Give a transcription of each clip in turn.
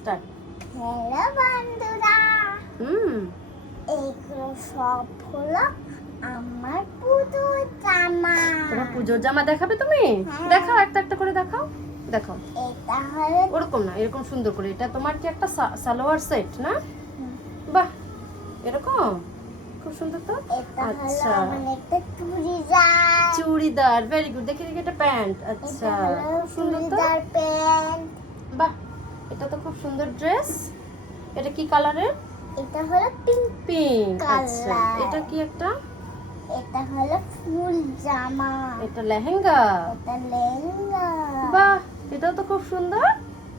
Start hello বন্ধুরা হুম এইগুলো সব হলো আমার পুজো জামা। তোমার পুজোর জামা দেখাবে তুমি? হ্যাঁ। দেখাও একটা একটা করে দেখাও। দেখাও। এটা হলো ওরকম না এরকম সুন্দর করে। এটা তোমার কি একটা সালোয়ার সেট না? বাহ! এরকম? খুব সুন্দর তো? আচ্ছা। চুড়িদার। চুড়িদার ভেরি গুড দেখি দেখি এটা প্যান্ট। আচ্ছা। সুন্দর তো? প্যান্ট। বাহ! এটা তো খুব সুন্দর ড্রেস। এটা কি কালারের? এটা হলো পিঙ্ক পিঙ্ক আচ্ছা। এটা কি একটা? এটা হলো ফুল জামা। এটা লেহেঙ্গা। এটা লেহেঙ্গা। বাহ এটা তো খুব সুন্দর।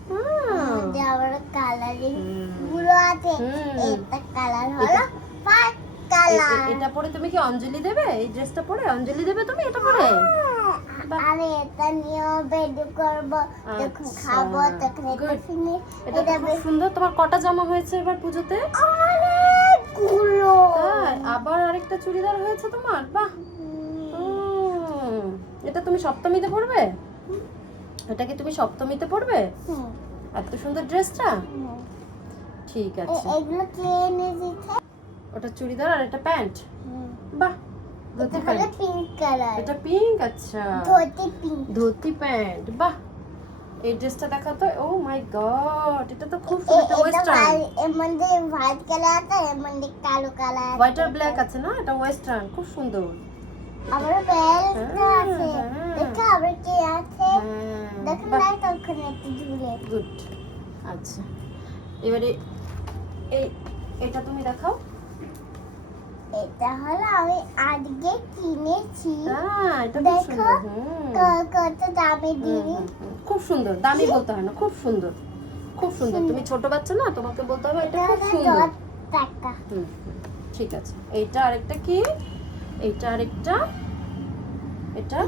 হুম। যে আবার কালারিং হুম। গুলো আছে। হুম। এটা কালার হলো হোয়াইট কালার এটা পরে তুমি কি অঞ্জলি দেবে? এই ড্রেসটা পরে অঞ্জলি দেবে তুমি? এটা পরে? আরে এটা নিয়েও বেডু করব যখন খাব তখন এটা good. ফিনি এটা খুব সুন্দর। তোমার কটা জামা হয়েছে এবার পুজোতে? অনেকগুলো। আবার আরেকটা চুড়িদার হয়েছে তোমার? বাহ। এটা তুমি সপ্তমীতে পরবে? এটা কি তুমি সপ্তমীতে পরবে? এত সুন্দর ড্রেসটা? ঠিক আছে। এগুলো কে এনে দিচ্ছে ওটা চুড়িদার আর এটা প্যান্ট। বাহ। ধুতি প্যান্ট। পিঙ্ক কালার এটা পিঙ্ক আচ্ছা। ধুতি পিঙ্ক ধুতি প্যান্ট বাহ। এই ড্রেসটা দেখা তো। ও মাই গড এটা তো খুব সুন্দর ওয়েস্টার্ন এর মধ্যে হোয়াইট কালার আছে এর মধ্যে কালো কালার হোয়াইট আর ব্ল্যাক আছে না? এটা ওয়েস্টার্ন খুব সুন্দর। আবার বেল্ট হ্যাঁ, আছে। হ্যাঁ। দেখো আবার কি আছে? দেখো না তখন একটু ঝুলে গুড আচ্ছা। এবারে এই এটা তুমি দেখাও। এটা হলো আমি আজকে কিনেছি। হ্যাঁ দেখো, কত দামে হুম। খুব সুন্দর দামি বলতে হয় না খুব সুন্দর খুব সুন্দর। তুমি ছোট বাচ্চা না তোমাকে বলতে হবে এটা খুব সুন্দর। হুম, ঠিক আছে। এইটা আরেকটা কি? এইটা আরেকটা এটা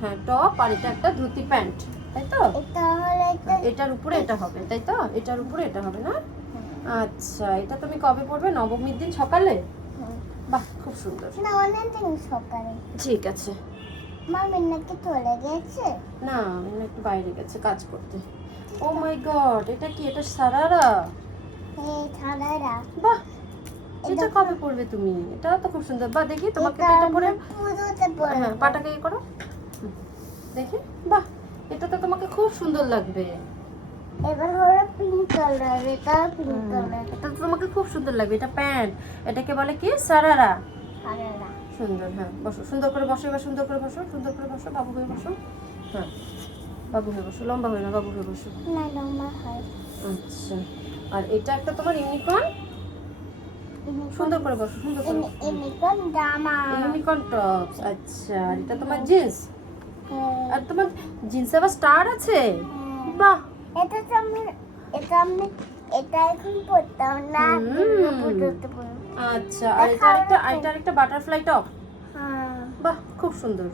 হ্যাঁ টপ আর এটা একটা ধুতি প্যান্ট তাই তো? একটা এটার উপরে এটা হবে তাই তো? এটার উপরে এটা হবে না? আচ্ছা এটা তুমি কবে পড়বে নবমীর দিন সকালে? বাহ খুব সুন্দর। না সকালে ঠিক আছে। মা মিন্নাকে চলে গেছে? না একটু বাইরে গেছে কাজ করতে। ও মাই গড এটা কি? এটা সারারা? এই বাহ এটা কবে তুমি? এটা তো খুব সুন্দর। বাহ দেখি তোমাকে এটা এটা পরে হ্যাঁ পাটাকে ইয়ে করো। দেখি। বাহ এটা তো তোমাকে খুব সুন্দর লাগবে। এবার হলো পিঙ্ক কালার এটা পিঙ্ক কালার এটা তো তোমাকে খুব সুন্দর লাগবে এটা প্যান্ট এটাকে বলে কি? সারারা। সুন্দর হ্যাঁ বসো। সুন্দর করে বসো এবার সুন্দর করে বসো সুন্দর করে বসো বাবু হয়ে বসো। হ্যাঁ বাবু হয়ে বসো লম্বা হয়ে না বাবু হয়ে বসো। না লম্বা হয়। আচ্ছা। আর এটা একটা তোমার ইউনিকর্ন সুন্দর করে বসো সুন্দর করে এমনিকন জামা। ইউনিকর্ন টপস আচ্ছা। আর এটা তোমার জিন্স হ্যাঁ, আর তোমার জিন্সে আবার স্টার আছে? হ্যাঁ। বাহ! এটা তো আমি এটা আমি এটা এখন পড়তাম না আচ্ছা আর এটা আরেকটা আরেকটা আরেকটা বাটারফ্লাই টপ হ্যাঁ। বাহ খুব সুন্দর।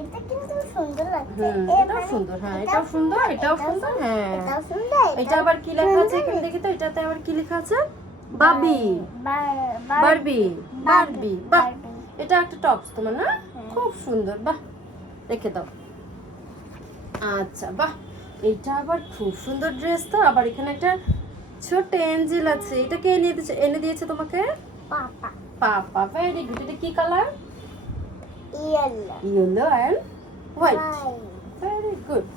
এটা কিন্তু সুন্দর লাগছে। এটাও মানে সুন্দর হ্যাঁ এটাও সুন্দর এটাও সুন্দর হ্যাঁ। এটাও সুন্দর এটা আবার কি লেখা আছে এখানে দেখি তো এটাতে আবার কি লেখা আছে? বাবি। বারবি বারবি বাহ। এটা একটা টপস তোমার না? খুব সুন্দর বাহ রেখে দাও। আচ্ছা বাহ। এটা আবার খুব সুন্দর ড্রেস তো আবার এখানে একটা ছোট এঞ্জেল আছে। এটা কে এনে দিয়েছে এনে দিয়েছে তোমাকে? পাপা। পাপা ভেরি গুড এটা কি colour yellow yellow and white very good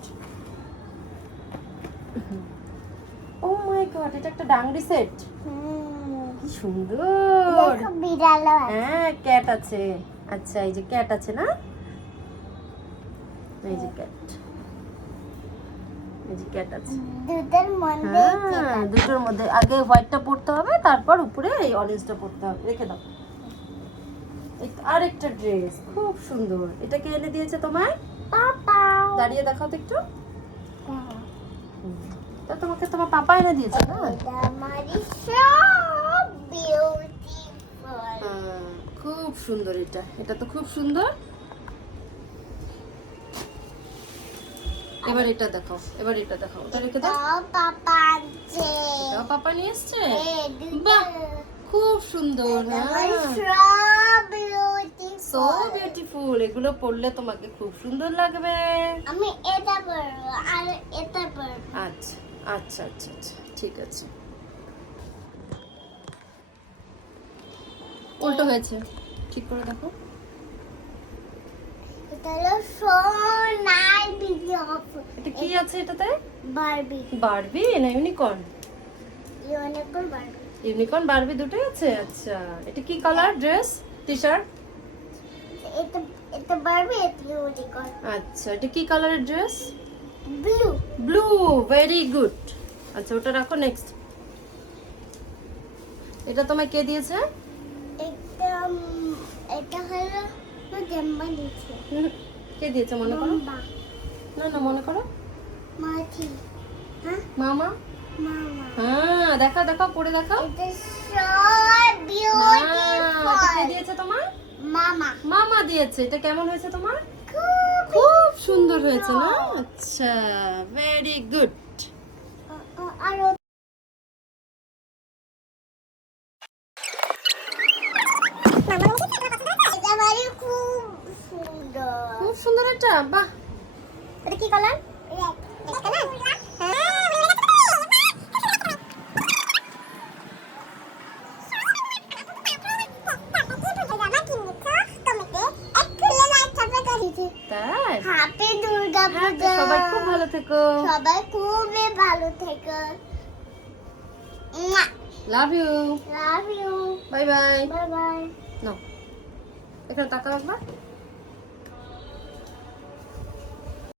oh my god এটা একটা ডাংরি সেট হুম। কি সুন্দর। আছে। হ্যাঁ ক্যাট আছে। আচ্ছা এই যে ক্যাট আছে না? এই যে ক্যাট এই যে ক্যাট আছে। হ্যাঁ দুটোর মধ্যে। আগে হোয়াইটটা পড়তে হবে তারপর উপরে এই অরেঞ্জটা পড়তে হবে। রেখে দাও। আরেকটা ড্রেস খুব সুন্দর। এটা কে এনে দিয়েছে তোমায়? দাঁড়িয়ে দেখাও তো একটু। তা তোমাকে তোমার পাপা এনে দিয়েছে না? হ্যাঁ, খুব সুন্দর এটা। এটা তো খুব সুন্দর। এবার এটা দেখাও এবার এটা দেখাও। ওটা রেখে দাও পাপা আছে। পাপা নিয়ে এসছে? বাহ খুব সুন্দর হ্যাঁ। সো বিউটিফুল এগুলো পরলে তোমাকে খুব সুন্দর লাগবে। আমি এটা পরবো আর এটা পরবো আচ্ছা আচ্ছা আচ্ছা আচ্ছা ঠিক আছে। উল্টো হয়েছে। ঠিক করে দেখো। এটা কি আছে এটাতে? বারবি বারবি না unicorn unicorn Barbie unicorn Barbie দুটোই আছে? আচ্ছা। এটা কি কালার ড্রেস টি শার্ট এটা এটা বারবি এটা ইউনিকর্ন আচ্ছা এটা কি কালারের dress blue blue very good আচ্ছা ওটা রাখো নেক্সট এটা তোমায় কে দিয়েছে? এটা এটা হলো কে দিয়েছে মনে করো? না না মনে করো। হ্যাঁ? মামা? মামা। হ্যাঁ দেখা দেখা পড়ে বিউটিফুল। দিয়েছে তোমার? মামা। মামা দিয়েছে। এটা কেমন হয়েছে তোমার? খুব খুব সুন্দর হয়েছে না? আচ্ছা ভেরি গুড আর খুব সুন্দর এটা বাহ। এটা কি কালার হ্যাপি দুর্গা পূজা সবাই খুব ভালো থেকো। সবাই খুবই ভালো থেকো। Love you love you bye bye bye bye নাও এখানে টাকা রাখবা